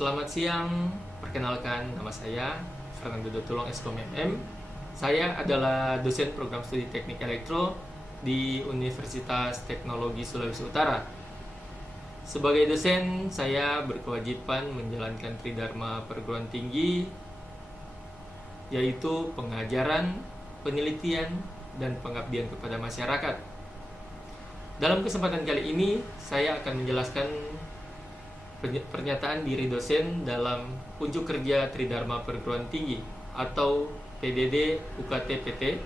Selamat siang, perkenalkan nama saya Fernando Dotulong Eskom MM. Saya adalah dosen program studi teknik elektro di Universitas Teknologi Sulawesi Utara. Sebagai dosen, saya berkewajiban menjalankan tridharma perguruan tinggi, yaitu pengajaran, penelitian, dan pengabdian kepada masyarakat. Dalam kesempatan kali ini, saya akan menjelaskan pernyataan diri dosen dalam unjuk kerja Tridharma Perguruan Tinggi atau PDD UKT PT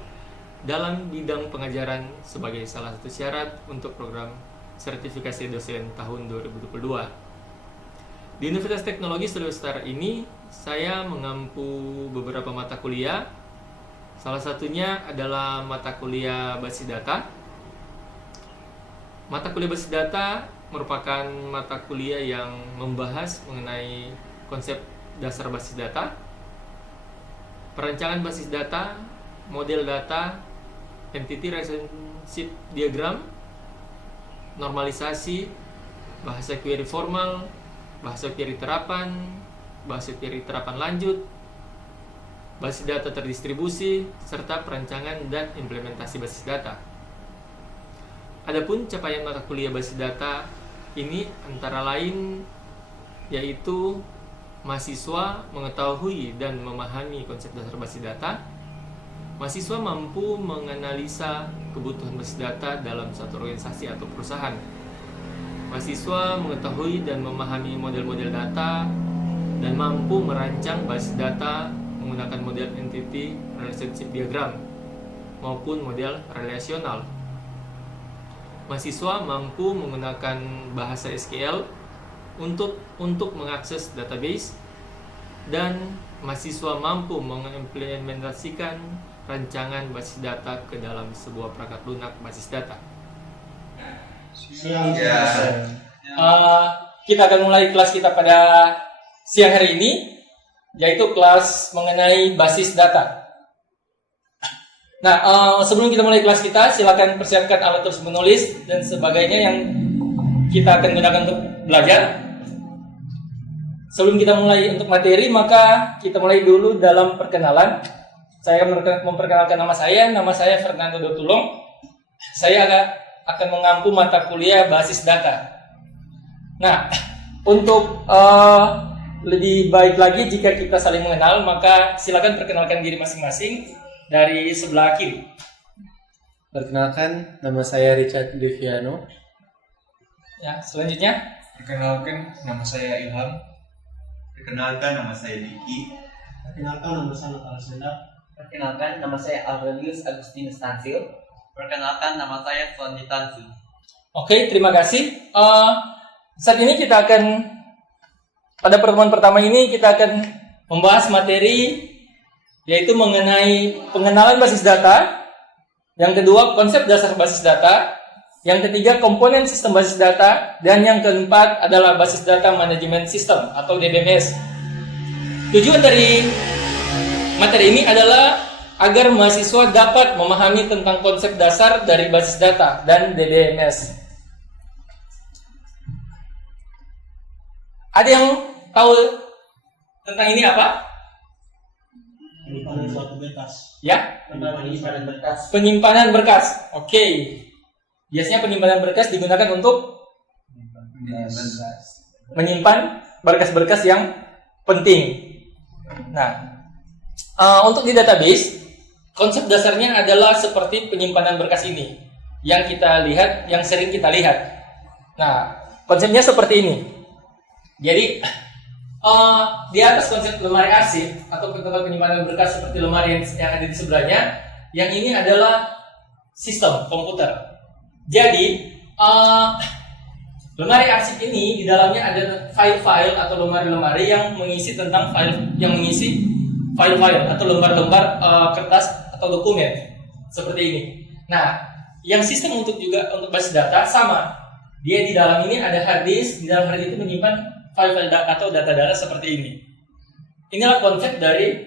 dalam bidang pengajaran sebagai salah satu syarat untuk program sertifikasi dosen tahun 2022. Di Universitas Teknologi Sulawesi Utara ini, saya mengampu beberapa mata kuliah. Salah satunya adalah mata kuliah basis data. Mata kuliah basis data merupakan mata kuliah yang membahas mengenai konsep dasar basis data, perancangan basis data, model data, entity relationship diagram, normalisasi, bahasa query formal, bahasa query terapan, bahasa query terapan lanjut, basis data terdistribusi, serta perancangan dan implementasi basis data. Adapun capaian mata kuliah basis data ini antara lain yaitu mahasiswa mengetahui dan memahami konsep dasar basis data, mahasiswa mampu menganalisa kebutuhan basis data dalam satu organisasi atau perusahaan, mahasiswa mengetahui dan memahami model-model data dan mampu merancang basis data menggunakan model entity relationship diagram maupun model relasional. Mahasiswa mampu menggunakan bahasa SQL untuk mengakses database, dan mahasiswa mampu mengimplementasikan rancangan basis data ke dalam sebuah perangkat lunak basis data. Kita akan mulai kelas kita pada siang hari ini, yaitu kelas mengenai basis data. Nah, sebelum kita mulai kelas kita, silakan persiapkan alat tulis menulis dan sebagainya yang kita akan gunakan untuk belajar. Sebelum kita mulai untuk materi, maka kita mulai dulu dalam perkenalan. Saya memperkenalkan nama saya Fernando Dotulong. Saya akan mengampu mata kuliah basis data. Nah, untuk lebih baik lagi jika kita saling mengenal, maka silakan perkenalkan diri masing-masing dari sebelah kiri. Perkenalkan, nama saya Richard Deviano. Ya, selanjutnya. Perkenalkan, nama saya Ilham. Perkenalkan, nama saya Diki. Perkenalkan, nama saya Alsenda. Perkenalkan, nama saya Aurelius Agustinus Tansil. Perkenalkan, nama saya Sony Tansil. Oke, terima kasih. Saat ini pada pertemuan pertama ini kita akan membahas materi yaitu mengenai pengenalan basis data, yang kedua konsep dasar basis data, yang ketiga komponen sistem basis data, dan yang keempat adalah basis data management system atau DBMS. Tujuan dari materi ini adalah agar mahasiswa dapat memahami tentang konsep dasar dari basis data dan DBMS. Ada yang tahu tentang ini apa? Penyimpanan suatu berkas. Ya? Penyimpanan berkas. Penyimpanan berkas. Oke. Biasanya penyimpanan berkas digunakan untuk menyimpan berkas-berkas yang penting. Nah, untuk di database, konsep dasarnya adalah seperti penyimpanan berkas ini yang kita lihat, yang sering kita lihat. Nah, konsepnya seperti ini. Jadi di atas konsep lemari arsip atau tempat penyimpanan berkas seperti lemari yang ada di sebelahnya, yang ini adalah sistem komputer. Jadi lemari arsip ini di dalamnya ada file-file atau lemari-lemari yang mengisi tentang file-file atau lembar-lembar kertas atau dokumen seperti ini. Nah, yang sistem untuk basis data sama. Dia di dalam ini ada hard disk, di dalam hard disk itu menyimpan file-file atau data-data seperti ini. Inilah konsep dari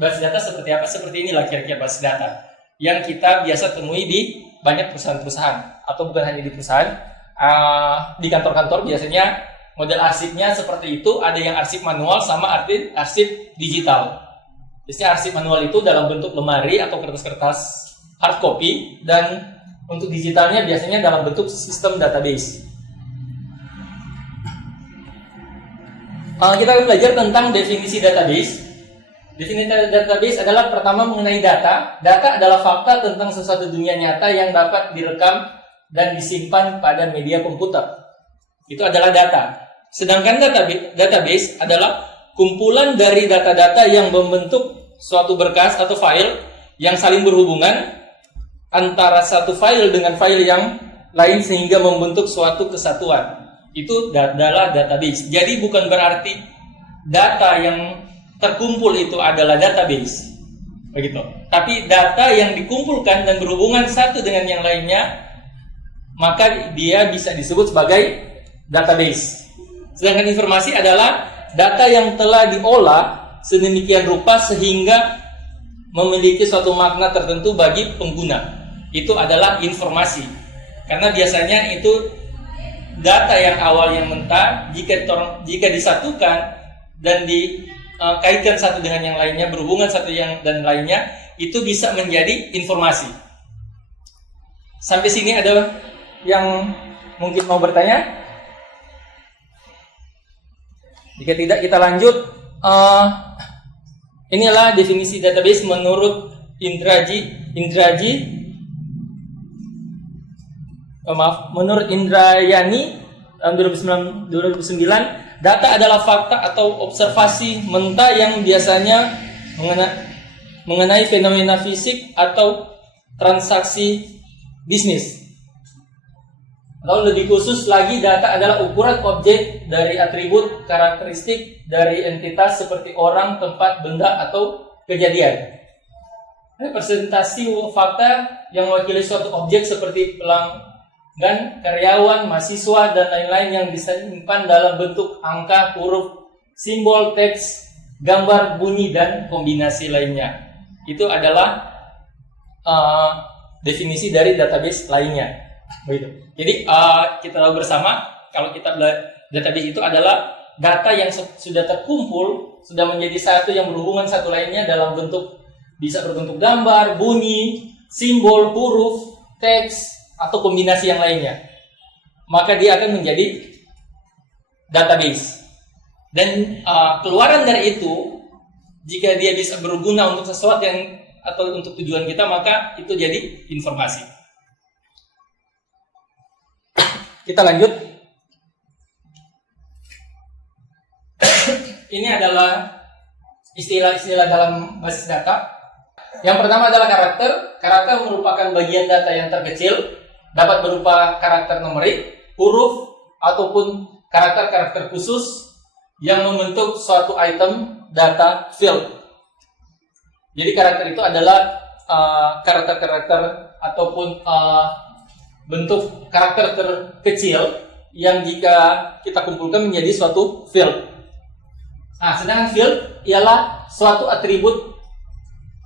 basis data seperti apa. Seperti inilah kira-kira basis data yang kita biasa temui di banyak perusahaan-perusahaan, atau bukan hanya di perusahaan, di kantor-kantor biasanya model arsipnya seperti itu, ada yang arsip manual sama arsip digital. Biasanya arsip manual itu dalam bentuk lemari atau kertas-kertas hard copy, dan untuk digitalnya biasanya dalam bentuk sistem database. Kita akan belajar tentang definisi database. Definisi database adalah pertama mengenai data. Data adalah fakta tentang sesuatu dunia nyata yang dapat direkam dan disimpan pada media komputer. Itu adalah data. Sedangkan database adalah kumpulan dari data-data yang membentuk suatu berkas atau file yang saling berhubungan antara satu file dengan file yang lain sehingga membentuk suatu kesatuan. Itu adalah database. Jadi bukan berarti data yang terkumpul itu adalah database, begitu. Tapi data yang dikumpulkan dan berhubungan satu dengan yang lainnya, maka dia bisa disebut sebagai database. Sedangkan informasi adalah data yang telah diolah sedemikian rupa sehingga memiliki suatu makna tertentu bagi pengguna. Itu adalah informasi. Karena biasanya itu data yang awalnya mentah, jika disatukan dan dikaitkan satu dengan yang lainnya, berhubungan satu yang dan lainnya, itu bisa menjadi informasi. Sampai sini ada yang mungkin mau bertanya? Jika tidak, kita lanjut. Inilah definisi database menurut menurut Indrayani tahun 2009, data adalah fakta atau observasi mentah yang biasanya mengenai fenomena fisik atau transaksi bisnis. Atau lebih khusus lagi, data adalah ukuran objek dari atribut karakteristik dari entitas seperti orang, tempat, benda, atau kejadian. Representasi fakta yang mewakili suatu objek seperti pelanggan, karyawan, mahasiswa, dan lain-lain yang disimpan dalam bentuk angka, huruf, simbol, teks, gambar, bunyi, dan kombinasi lainnya. Itu adalah definisi dari database lainnya. Begitu. Jadi kita tahu bersama kalau database itu adalah data yang sudah terkumpul, sudah menjadi satu yang berhubungan satu lainnya dalam bentuk, bisa berbentuk gambar, bunyi, simbol, huruf, teks, atau kombinasi yang lainnya. Maka dia akan menjadi database. Dan keluaran dari itu, jika dia bisa berguna untuk sesuatu yang atau untuk tujuan kita, maka itu jadi informasi. Kita lanjut. Ini adalah istilah-istilah dalam basis data. Yang pertama adalah karakter. Karakter merupakan bagian data yang terkecil, dapat berupa karakter numerik, huruf, ataupun karakter-karakter khusus yang membentuk suatu item data field. Jadi karakter itu adalah karakter-karakter ataupun bentuk karakter terkecil yang jika kita kumpulkan menjadi suatu field. Nah, sedangkan field ialah suatu atribut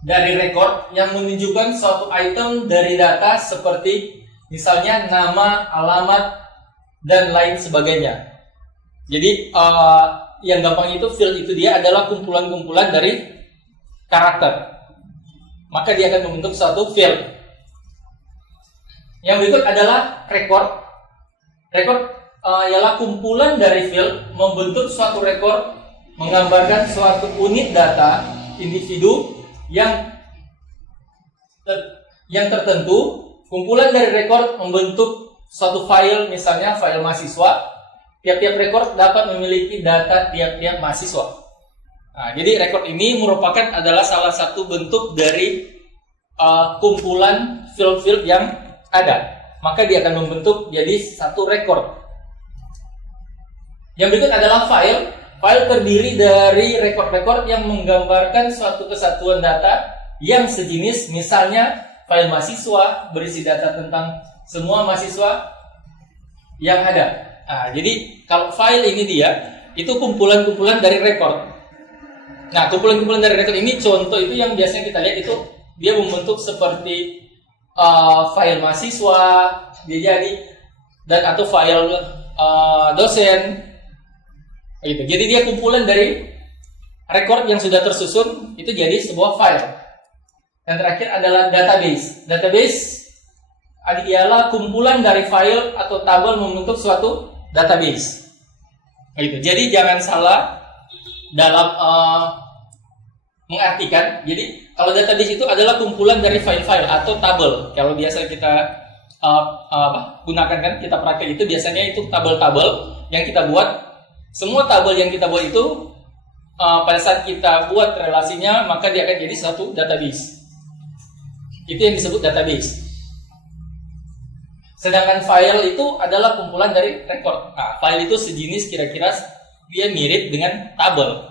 dari rekor yang menunjukkan suatu item dari data seperti misalnya nama, alamat, dan lain sebagainya. Jadi yang gampang itu field itu dia adalah kumpulan-kumpulan dari karakter. Maka dia akan membentuk suatu field. Yang berikut adalah rekor. Rekor ialah kumpulan dari field membentuk suatu rekor menggambarkan suatu unit data individu yang tertentu. Kumpulan dari rekor membentuk suatu file, misalnya file mahasiswa. Tiap-tiap rekor dapat memiliki data tiap-tiap mahasiswa. Nah, jadi rekor ini merupakan adalah salah satu bentuk dari kumpulan field-field yang ada. Maka dia akan membentuk jadi satu rekor. Yang berikut adalah file. File terdiri dari rekor-rekor yang menggambarkan suatu kesatuan data yang sejenis, misalnya file mahasiswa berisi data tentang semua mahasiswa yang ada. Nah, jadi kalau file ini dia itu kumpulan-kumpulan dari rekor. Nah, kumpulan-kumpulan dari rekor ini contoh itu yang biasanya kita lihat itu dia membentuk seperti file mahasiswa dia jadi, dan atau file dosen, Begitu. Jadi dia kumpulan dari record yang sudah tersusun itu jadi sebuah file. Dan terakhir adalah database. Database ialah kumpulan dari file atau tabel membentuk suatu database. Begitu. Jadi jangan salah dalam mengartikan. Jadi kalau database itu adalah kumpulan dari file-file atau tabel. Kalau biasa kita gunakan kan, kita pakai itu biasanya itu tabel-tabel yang kita buat. Semua tabel yang kita buat itu pada saat kita buat relasinya maka dia akan jadi satu database. Itu yang disebut database. Sedangkan file itu adalah kumpulan dari record. Nah, file itu sejenis kira-kira dia mirip dengan tabel.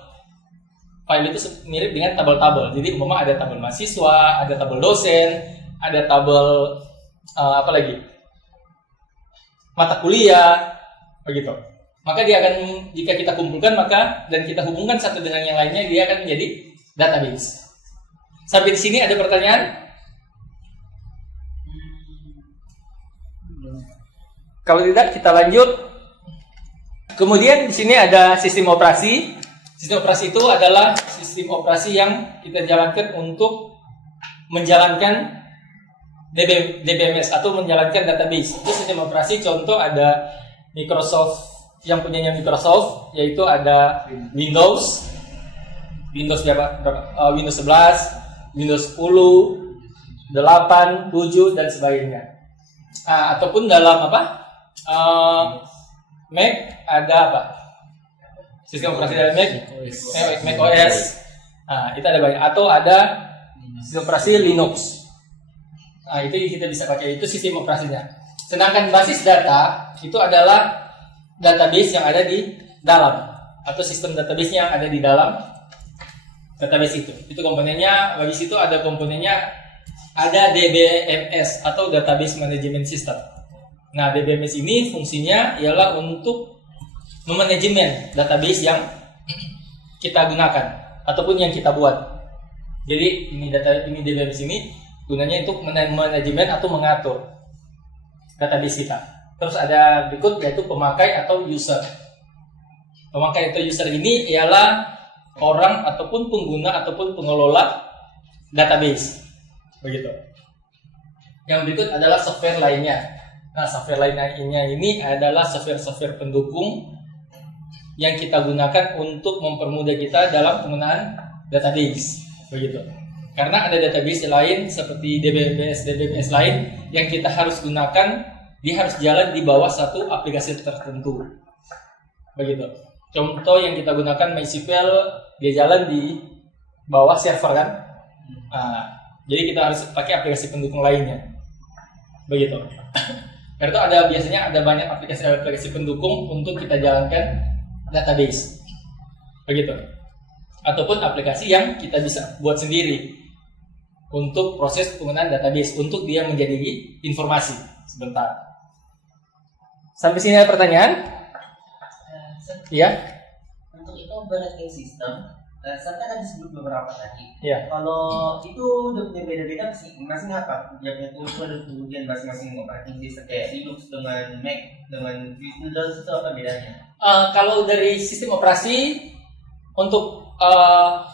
File itu mirip dengan tabel-tabel. Jadi umpama ada tabel mahasiswa, ada tabel dosen, ada tabel apa lagi? Mata kuliah, begitu. Maka dia akan, jika kita kumpulkan maka dan kita hubungkan satu dengan yang lainnya, dia akan menjadi database. Sampai di sini ada pertanyaan? Kalau tidak kita lanjut. Kemudian di sini ada sistem operasi. Sistem operasi itu adalah sistem operasi yang kita jalankan untuk menjalankan DBMS atau menjalankan database. Itu sistem operasi. Contoh ada Microsoft, yang punyanya Microsoft, yaitu ada Windows berapa? Windows 11, Windows 10, 8, 7 dan sebagainya. Ataupun dalam Mac ada apa? Sistem operasi dalam Mac OS. Itu ada banyak. Atau ada sistem operasi Linux. Itu kita bisa pakai, itu sistem operasinya. Sedangkan basis data itu adalah database yang ada di dalam, atau sistem database yang ada di dalam database itu. Itu komponennya, bagi situ ada komponennya, ada DBMS atau Database Management System. Nah, DBMS ini fungsinya ialah untuk memanajemen database yang kita gunakan ataupun yang kita buat. Jadi ini DBMS ini gunanya untuk manajemen atau mengatur database kita. Terus ada berikut yaitu pemakai atau user. Pemakai atau user ini ialah orang ataupun pengguna ataupun pengelola database. Begitu. Yang berikut adalah software lainnya. Nah, software lainnya ini adalah software-software pendukung yang kita gunakan untuk mempermudah kita dalam penggunaan database. Begitu. Karena ada database lain seperti DBMS lain yang kita harus gunakan, dia harus jalan di bawah satu aplikasi tertentu. Begitu. Contoh yang kita gunakan MySQL, dia jalan di bawah server kan. Jadi kita harus pakai aplikasi pendukung lainnya. Begitu. Karena itu biasanya ada banyak aplikasi pendukung untuk kita jalankan database. Begitu. Ataupun aplikasi yang kita bisa buat sendiri untuk proses penggunaan database, untuk dia menjadi informasi. Sebentar. Sampai sini ada pertanyaan? Iya. Untuk itu operating system, saya kan ada sebut beberapa tadi. Iya. Kalau itu udah punya beda-beda masing-masing apa? Dia punya tools dan kemudian masing-masing operating system kayak Linux dengan Mac dengan Windows itu apa bedanya? Kalau dari sistem operasi untuk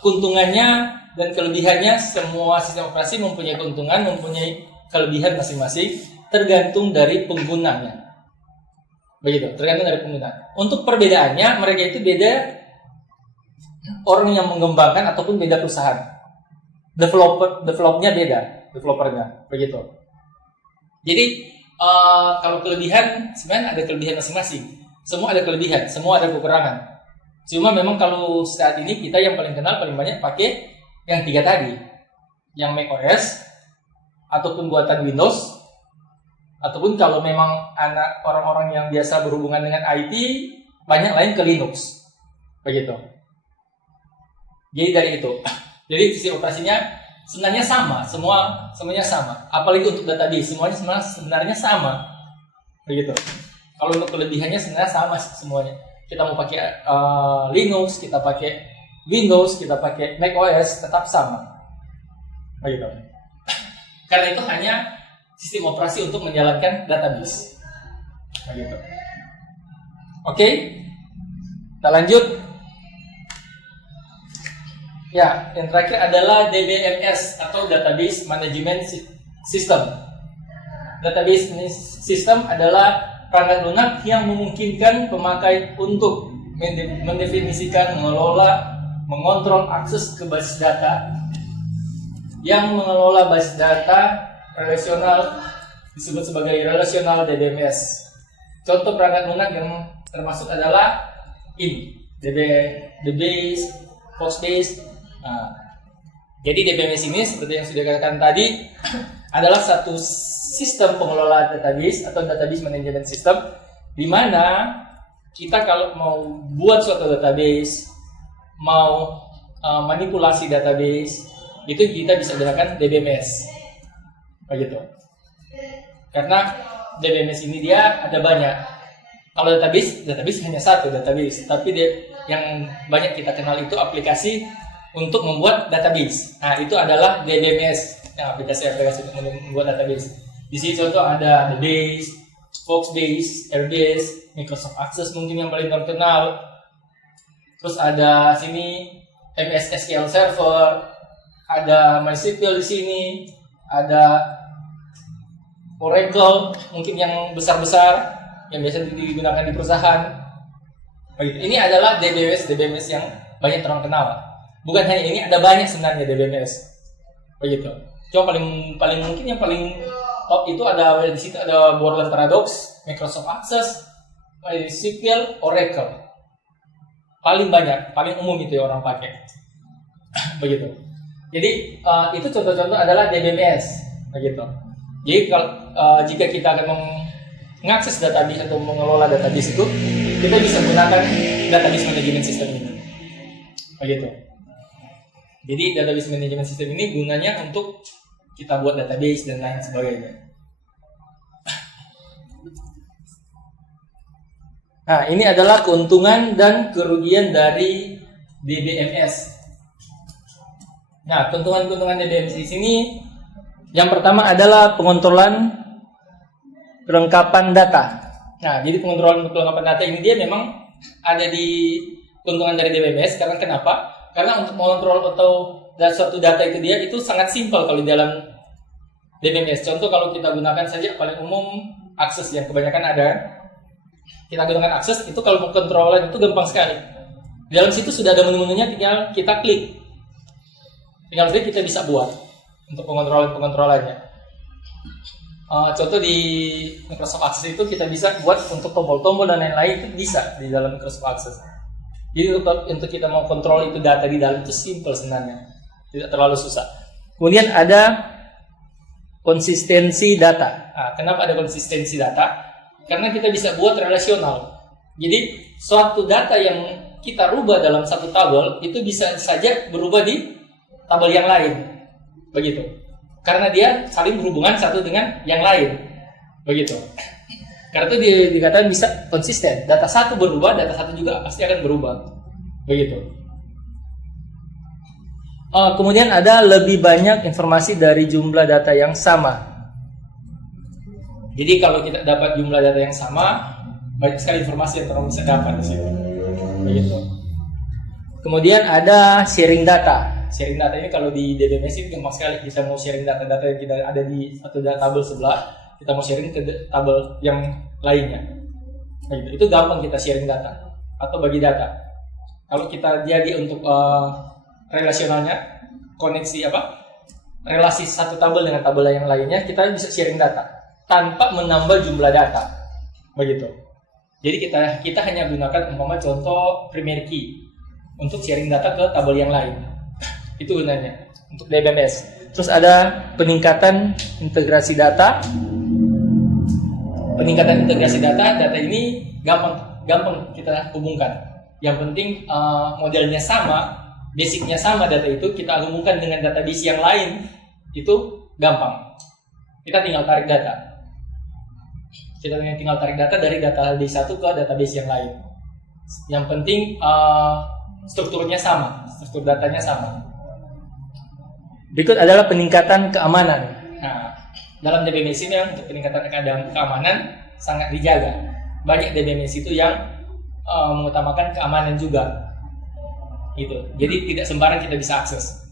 keuntungannya dan kelebihannya, semua sistem operasi mempunyai keuntungan, mempunyai kelebihan masing-masing, tergantung dari penggunanya. Begitu, tergantung dari pengguna. Untuk perbedaannya, mereka itu beda orang yang mengembangkan ataupun beda perusahaan. Developernya beda, developernya, begitu. Jadi kalau kelebihan sebenarnya ada kelebihan masing-masing. Semua ada kelebihan, semua ada kekurangan. Cuma memang kalau saat ini kita yang paling kenal paling banyak pakai yang 3 tadi, yang macOS ataupun buatan Windows. Ataupun kalau memang anak orang-orang yang biasa berhubungan dengan IT, banyak lain ke Linux. Begitu. Jadi dari itu. Jadi sistem operasinya sebenarnya sama, semuanya sama. Apalagi untuk database, semuanya sebenarnya sama. Begitu. Kalau untuk kelebihannya sebenarnya sama semuanya. Kita mau pakai Linux, kita pakai Windows, kita pakai macOS, tetap sama. Begitu. Karena itu hanya sistem operasi untuk menjalankan database. Begitu. Oke? Kita lanjut. Ya, yang terakhir adalah DBMS atau Database Management System. Database System adalah perangkat lunak yang memungkinkan pemakai untuk mendefinisikan, mengelola, mengontrol akses ke basis data. Yang mengelola basis data relasional disebut sebagai relational DBMS. Contoh perangkat lunak yang termasuk adalah ini, DBase, Postbase. Nah, jadi DBMS ini seperti yang sudah dikatakan tadi adalah satu sistem pengelola database atau database management system, di mana kita kalau mau buat suatu database, mau manipulasi database, itu kita bisa gunakan DBMS, begitu. Karena DBMS ini dia ada banyak. Kalau database hanya satu database, tapi yang banyak kita kenal itu aplikasi untuk membuat database. Nah, itu adalah DBMS, aplikasi-aplikasi untuk membuat database. Di sini contoh ada The Base, Foxbase, Airbase, Microsoft Access mungkin yang paling terkenal. Terus ada sini MS SQL Server, ada MySQL di sini, ada Oracle mungkin yang besar-besar yang biasa digunakan di perusahaan. Ini adalah DBMS yang banyak orang kenal. Bukan hanya ini, ada banyak sebenarnya DBMS. Begitu. Cuma paling mungkin yang paling top itu ada di situ ada Borland Paradox, Microsoft Access, MySQL, Oracle. Paling banyak, paling umum itu yang orang pakai. Begitu. Jadi itu contoh-contoh adalah DBMS. Begitu. Jadi kalau jika kita akan mengakses database atau mengelola database itu, kita bisa gunakan database management system ini. Begitu. Jadi database management system ini gunanya untuk kita buat database dan lain sebagainya. Nah, ini adalah keuntungan dan kerugian dari DBMS. Nah, keuntungan-keuntungan DBMS di sini yang pertama adalah pengontrolan kelengkapan data. Nah, jadi pengontrolan kelengkapan data ini dia memang ada di keuntungan dari DBMS. Karena kenapa? Karena untuk mengontrol atau suatu data itu dia itu sangat simpel kalau di dalam DBMS. Contoh kalau kita gunakan saja paling umum akses yang kebanyakan ada. Kita gunakan akses itu kalau mau kontrolan itu gampang sekali. Di dalam situ sudah ada menu-menunya, tinggal kita klik. Tinggal klik kita bisa buat untuk pengontrolannya. Contoh di Microsoft Access itu kita bisa buat untuk tombol-tombol dan lain-lain itu bisa di dalam Microsoft Access. Jadi untuk kita mau kontrol itu data di dalam itu simple sebenarnya, tidak terlalu susah. Kemudian ada konsistensi data. Nah, kenapa ada konsistensi data? Karena kita bisa buat relasional. Jadi suatu data yang kita rubah dalam satu tabel itu bisa saja berubah di tabel yang lain, begitu. Karena dia saling berhubungan satu dengan yang lain, begitu. Karena itu dikatakan bisa konsisten. Data satu berubah, data satu juga pasti akan berubah, begitu. Kemudian ada lebih banyak informasi dari jumlah data yang sama. Jadi kalau kita dapat jumlah data yang sama, banyak sekali informasi yang orang bisa dapat di situ, begitu. Kemudian ada sharing data. Sharing data ini kalau di DBMS itu gampang sekali. Kita mau sharing data-data yang kita ada di satu tabel sebelah, kita mau sharing ke tabel yang lainnya. Begitu. Itu gampang kita sharing data atau bagi data. Kalau kita jadi untuk relasionalnya, koneksi relasi satu tabel dengan tabel yang lainnya, kita bisa sharing data tanpa menambah jumlah data, begitu. Jadi kita hanya gunakan umpama contoh primary key untuk sharing data ke tabel yang lain. Itu gunanya untuk DBMS. Terus ada peningkatan integrasi data. Peningkatan integrasi data ini gampang kita hubungkan. Yang penting modelnya sama, basicnya sama data itu kita hubungkan dengan database yang lain, itu gampang. Kita tinggal tarik data. Kita tinggal tarik data dari database satu ke database yang lain. Yang penting strukturnya sama, struktur datanya sama. Berikut adalah peningkatan keamanan. Nah, dalam DBMS ini untuk peningkatan keamanan sangat dijaga. Banyak DBMS itu yang mengutamakan keamanan juga. Gitu. Jadi tidak sembarang kita bisa akses.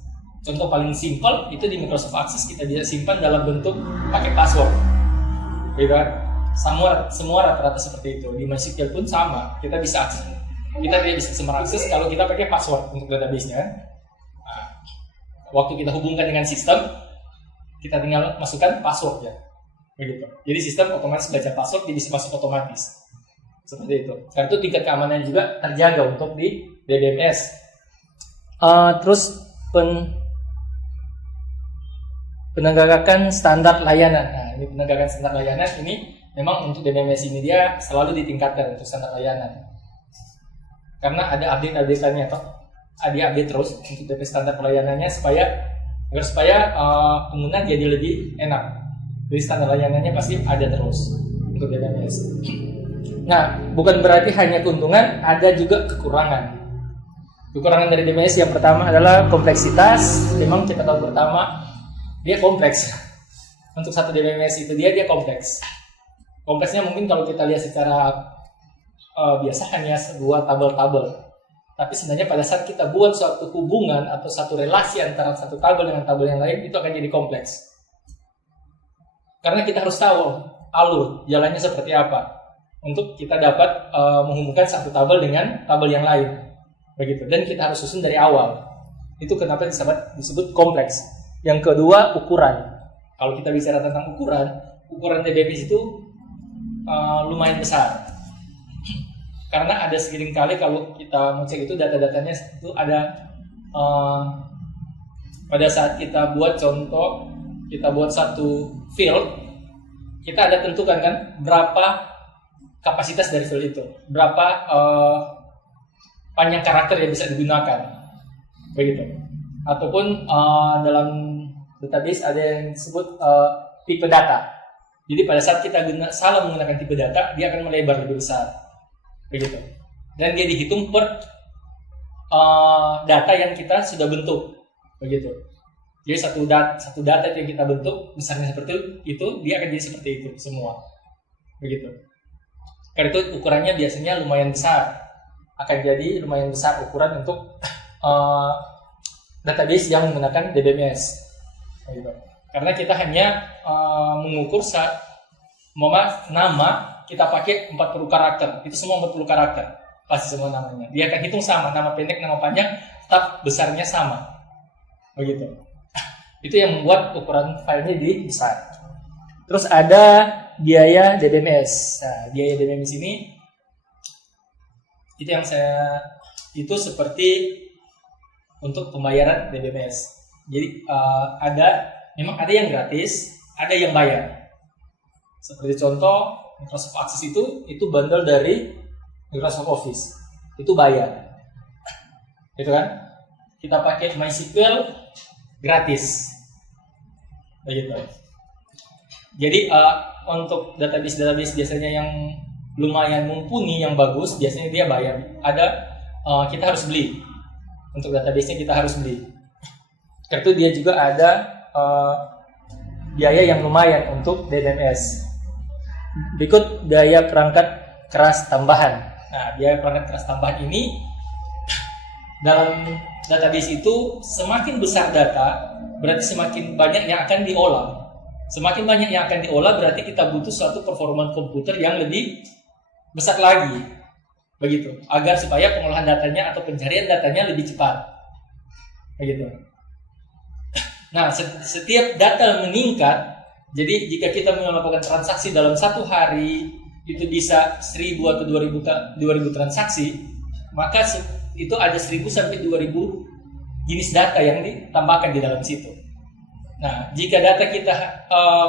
Contoh paling simpel itu di Microsoft Access kita bisa simpan dalam bentuk pakai password. Gitu kan? Semua rata-rata seperti itu. Di MySQL pun sama. Kita bisa akses. Kita tidak bisa sembarang akses kalau kita pakai password untuk database-nya. Nah, waktu kita hubungkan dengan sistem, kita tinggal masukkan password ya. Begitu. Jadi sistem otomatis baca password, dia bisa masuk otomatis. Seperti itu. Karena itu tingkat keamanan juga terjaga untuk di DBMS. Terus penegakan standar layanan. Nah, ini penegakan standar layanan ini memang untuk DBMS ini dia selalu ditingkatkan untuk standar layanan. Karena ada update-update-nya toh. Ada update terus untuk DP standar pelayanannya supaya pengguna jadi lebih enak. Jadi standar layanannya pasti ada terus untuk DBMS. Nah, bukan berarti hanya keuntungan, ada juga kekurangan. Kekurangan dari DBMS yang pertama adalah kompleksitas. Memang kita tahu pertama dia kompleks. Untuk satu DBMS itu dia kompleks. Kompleksnya mungkin kalau kita lihat secara biasa hanya sebuah tabel-tabel. Tapi sebenarnya pada saat kita buat suatu hubungan atau satu relasi antara satu tabel dengan tabel yang lain, itu akan jadi kompleks. Karena kita harus tahu alur jalannya seperti apa untuk kita dapat menghubungkan satu tabel dengan tabel yang lain. Begitu. Dan kita harus susun dari awal. Itu kenapa disebut kompleks. Yang kedua, ukuran. Kalau kita bicara tentang ukuran DBMS itu lumayan besar. Karena ada sering kali kalau kita mau cek itu data-datanya itu ada pada saat kita buat contoh, kita buat satu field, kita ada tentukan kan berapa kapasitas dari field itu, berapa panjang karakter yang bisa digunakan, begitu. Ataupun dalam database ada yang disebut tipe data. Jadi pada saat kita salah menggunakan tipe data, dia akan melebar lebih besar, begitu. Dan dia dihitung per data yang kita sudah bentuk, begitu. Jadi satu data yang kita bentuk besarnya seperti itu, dia akan jadi seperti itu semua, begitu. Karena itu ukurannya biasanya lumayan besar. Akan jadi lumayan besar ukuran untuk database yang menggunakan DBMS. Gitu. Karena kita hanya mengukur nama kita pakai 40 karakter. Itu semua 40 karakter. Pasti semua namanya. Dia akan hitung sama, nama pendek, nama panjang, tetap besarnya sama. Begitu. Itu yang membuat ukuran filenya jadi besar. Terus ada biaya DBMS. Nah, biaya DBMS ini itu seperti untuk pembayaran DBMS. Jadi memang ada yang gratis, ada yang bayar. Seperti contoh Microsoft Access itu bundle dari Microsoft Office, itu bayar. Gitu kan? Kita pakai MySQL gratis. Begitu. Jadi untuk database biasanya yang lumayan mumpuni, yang bagus, biasanya dia bayar. Kita harus beli. Untuk database-nya kita harus beli. Karena itu dia juga ada biaya yang lumayan untuk DBMS. Berikut biaya perangkat keras tambahan. Nah, biaya perangkat keras tambahan ini dalam database itu semakin besar data, berarti semakin banyak yang akan diolah. Semakin banyak yang akan diolah berarti kita butuh suatu performa komputer yang lebih besar lagi, begitu, agar supaya pengolahan datanya atau pencarian datanya lebih cepat, begitu. Nah, setiap data meningkat, jadi jika kita melakukan transaksi dalam satu hari itu bisa 1000 atau 2000 transaksi, maka itu ada 1000 sampai 2000 jenis data yang ditambahkan di dalam situ. Nah, jika data kita,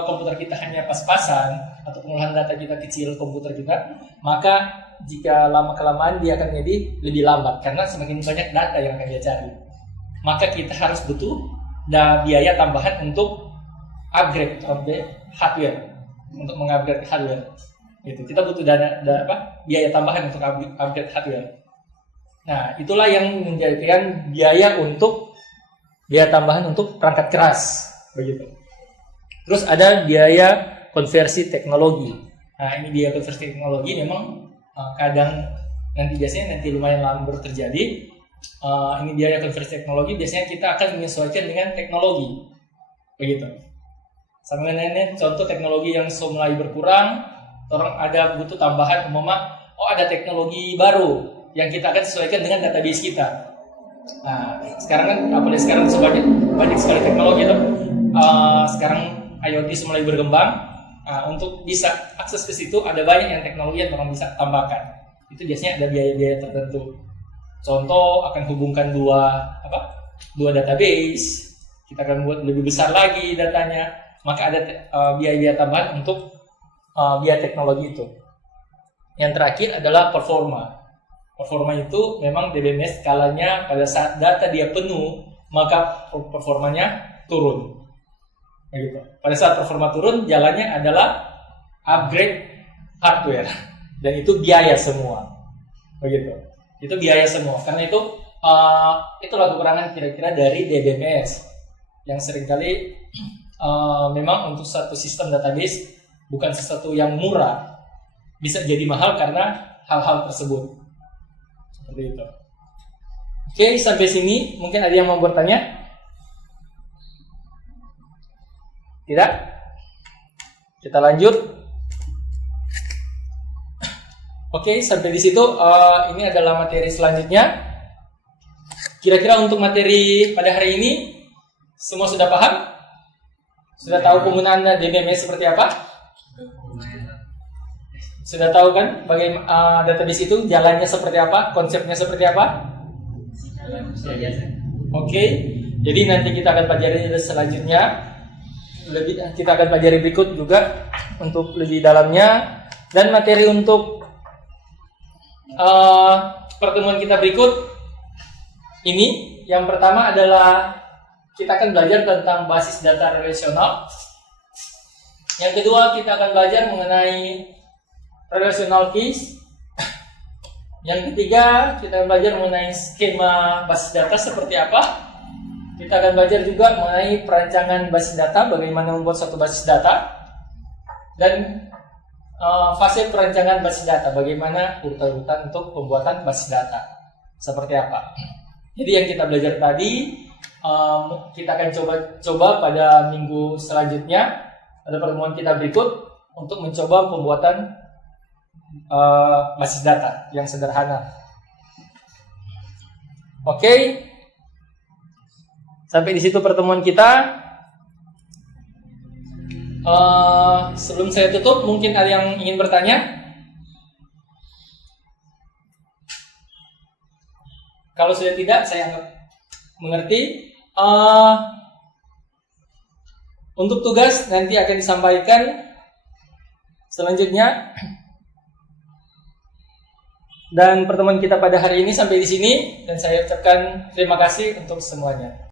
komputer kita hanya pas-pasan atau pengolahan data kita kecil komputer kita, maka jika lama-kelamaan dia akan jadi lebih lambat karena semakin banyak data yang akan dia cari. Maka kita harus butuh biaya tambahan untuk upgrade hardware, untuk mengupgrade hardware. Gitu. Kita butuh biaya tambahan untuk upgrade hardware. Nah, itulah yang menjadikan biaya tambahan untuk perangkat keras, begitu. Terus ada biaya konversi teknologi. Nah, ini biaya konversi teknologi memang kadang nanti lumayan lama baru terjadi. Ini biaya konversi teknologi, biasanya kita akan menyesuaikan dengan teknologi, begitu. Sama dengan contoh teknologi yang mulai berkurang, orang ada butuh tambahan, ada teknologi baru yang kita akan sesuaikan dengan database kita. Nah, sekarang kan apalagi sekarang banyak sekali teknologi tuh. Sekarang IoT mulai berkembang. Untuk bisa akses ke situ ada banyak yang teknologi yang orang bisa tambahkan. Itu biasanya ada biaya-biaya tertentu. Contoh akan hubungkan dua database, kita akan buat lebih besar lagi datanya, maka ada biaya-biaya tambahan untuk biaya teknologi itu. Yang terakhir adalah performa. Performa itu memang DBMS skalanya pada saat data dia penuh, maka performanya turun. Begitu. Pada saat performa turun, jalannya adalah upgrade hardware, dan itu biaya semua. Begitu. Itu biaya semua. Karena itulah kekurangan kira-kira dari DBMS yang seringkali memang untuk satu sistem database bukan sesuatu yang murah, bisa jadi mahal karena hal-hal tersebut. Seperti itu. Oke, sampai sini mungkin ada yang mau bertanya? Tidak? Kita lanjut. Oke, sampai di situ. Ini adalah materi selanjutnya. Kira-kira untuk materi pada hari ini semua sudah paham? Sudah tahu penggunaan DBMS seperti apa? Sudah tahu kan bagaimana database itu jalannya seperti apa, konsepnya seperti apa? Oke, jadi nanti kita akan pelajari selanjutnya. Kita akan pelajari berikut juga untuk lebih dalamnya, dan materi untuk pertemuan kita berikut ini, yang pertama adalah kita akan belajar tentang basis data relasional. Yang kedua, kita akan belajar mengenai relational keys. Yang ketiga, kita akan belajar mengenai skema basis data seperti apa. Kita akan belajar juga mengenai perancangan basis data, bagaimana membuat suatu basis data, dan fase perancangan basis data, bagaimana urutan-urutan untuk pembuatan basis data seperti apa. Jadi yang kita belajar tadi, kita akan coba pada minggu selanjutnya, pada pertemuan kita berikut, untuk mencoba pembuatan basis data yang sederhana. Oke, sampai di situ pertemuan kita. Sebelum saya tutup, mungkin ada yang ingin bertanya? Kalau sudah tidak, saya anggap mengerti. Untuk tugas nanti akan disampaikan selanjutnya. Dan pertemuan kita pada hari ini sampai di sini, dan saya ucapkan terima kasih untuk semuanya.